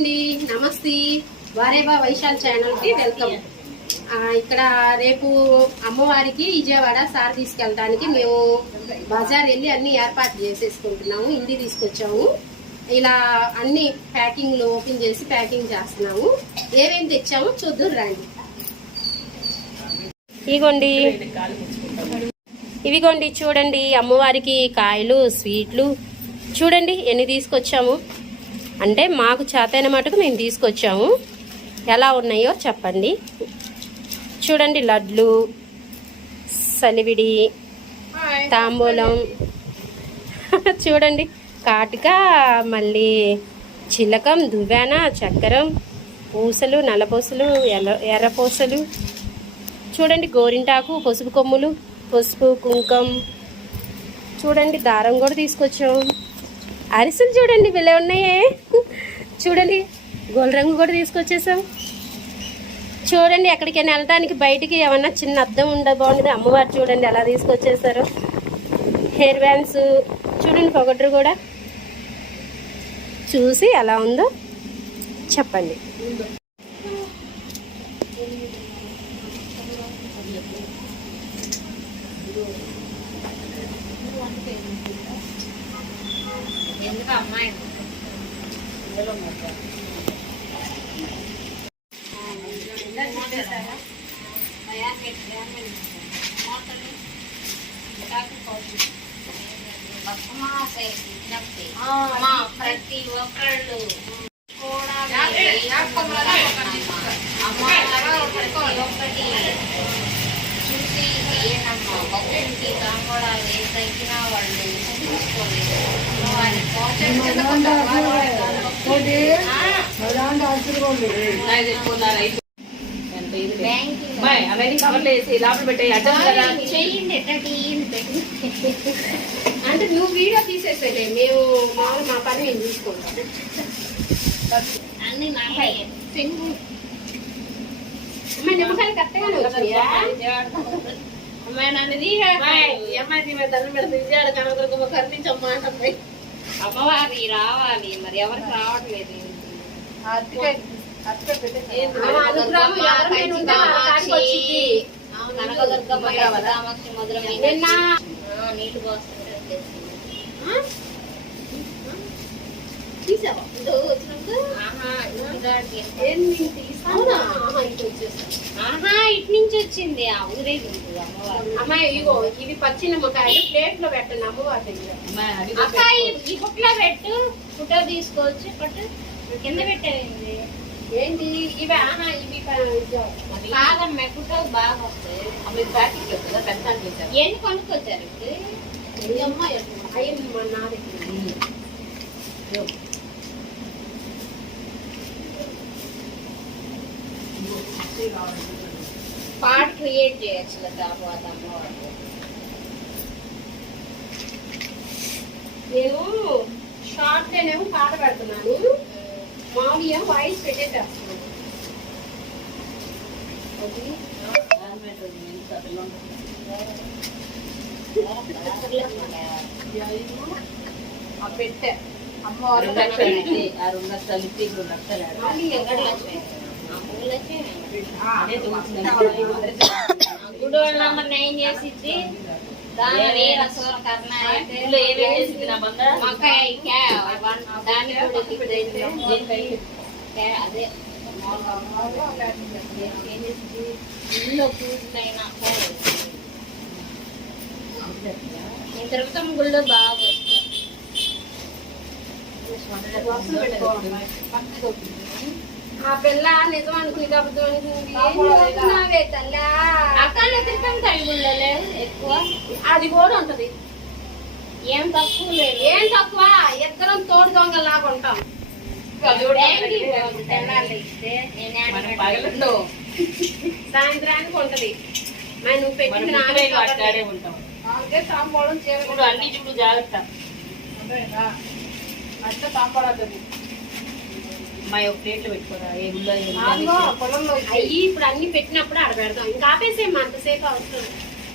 అండి, నమస్తే. వారేబా వైశాల్ ఛానల్కి వెల్కమ్. ఇక్కడ రేపు అమ్మవారికి విజయవాడ సార్ తీసుకెళ్ళడానికి మేము బజార్ వెళ్ళి అన్ని ఏర్పాటు చేసేసుకుంటున్నాము. ఇంటికి తీసుకొచ్చాము. ఇలా అన్ని ప్యాకింగ్లు ఓపెన్ చేసి ప్యాకింగ్ చేస్తున్నాము. ఏమేమి తెచ్చామో చూద్దాం రండి. ఇవిగోండి చూడండి, అమ్మవారికి కాయలు, స్వీట్లు చూడండి ఎన్ని తీసుకొచ్చాము. అంటే మాకు చేతైన మటుకు మేము తీసుకొచ్చాము. ఎలా ఉన్నాయో చెప్పండి. చూడండి, లడ్లు, సలివిడి, తాంబూలం, చూడండి కాటిక, మళ్ళీ చిలకం, దువ్వాన, చక్కెరం, పూసలు, నల్లపూసలు, ఎర్రపూసలు, చూడండి గోరింటాకు, పసుపు కొమ్ములు, పసుపు, కుంకం, చూడండి దారం కూడా తీసుకొచ్చాం. అరిసెలు చూడండి భలే ఉన్నాయే. చూడండి గోల్డ్ రంగు కూడా తీసుకొచ్చేసాం. చూడండి ఎక్కడికైనా వెళ్ళడానికి బయటికి ఏమన్నా చిన్న అద్దం ఉండ బాగుంటుంది. అమ్మవారు చూడండి ఎలా తీసుకొచ్చేసారు. హెయిర్ బ్యాండ్స్ చూడండి, పొగడ్రు కూడా. చూసి ఎలా ఉందో చెప్పండి. ప్రతి ఒక్కళ్ళు ఒక్కటి చూసి ఏనమ్మా భక్తులకి కాంబోడాలు ఏ తగ్గినా వాళ్ళు చూసుకోలేదు. అవన్నీ కవర్లు వేసి లోపల పెట్టాయి. చెయ్యండి అంటే నువ్వు వీడియో తీసేసేలే, మేము మామూలు మా పని మేము చూసుకుంటాం. అన్ని నాకాయ అమ్మాయి నిమ్మకాయలు కరెక్ట్గానే వచ్చాయా? అమ్మాయి నన్నది అమ్మాయి దండం పెడితే విజయాడ కనకదుర్గమ్మ కనిపించమ్మా అంటాయి. అమ్మవారి రావాలి, మరి ఎవరికి రావట్లేదు. కనకదుర్గమ్మ కామాక్షి మొదలు నీళ్ళు పోస్తుంటే ఇటు నుంచి వచ్చింది ఆ ఊరేది ఉంటుంది అమ్మవారు. అమ్మాయి ఇగో ఇవి పచ్చి నిమ్మకాయలు ప్లేట్ లో పెట్టండి అమ్మవారి దగ్గర. అక్కాయి ఈ పుట్లో పెట్టు, ఫోటో తీసుకోవచ్చు. పట్టు కింద పెట్టేది ఏంటి ఇవి? ఇవి కాదమ్మా, ఫోటో బాగా వస్తాయి. ఎన్ని కొనుక్కొచ్చారు నా దగ్గర? పాట క్రియేట్ చేయొచ్చు తర్వాత అమ్మవారు. నేను షార్ట్ లోనేమో పాట పెడుతున్నాను, మామూలు ఏమో వాయిస్ పెట్టేసేస్తున్నాను. పెట్టే అమ్మవారు గుడి వాళ్ళ నంబర్ 9 చేసిద్ది. దాని రసవర కర్ణ దాని అదే ఇల్లు పూర్తయినా తిరుపతం గుళ్ళు బాగా ఆ పిల్ల నిజం అనుకుని అబద్ధం అనుకున్నావే తల్లా. అక్కడ తిరుపతి తల్లి గుళ్ళో లేదు ఎక్కువ. అది కూడా ఉంటది. ఏం తక్కువ లేదు. ఏం తక్కువ, ఇద్దరం తోడు దొంగలాగా ఉంటాం. సాయంత్రానికి ఉంటది. మరి నువ్వు పెట్టింది ఉంటాం. అన్ని చూడు జాగ్రత్త. అట్లా తాంపడాలి. అమ్మాయి ఒక ప్లేట్లు పెట్టుకోరా. పొలంలో అయ్యి ఇప్పుడు అన్ని పెట్టినప్పుడు ఆడ పెడతాం. ఇంకా ఆపేసేమ్మా, అంతసేపు అవసరం.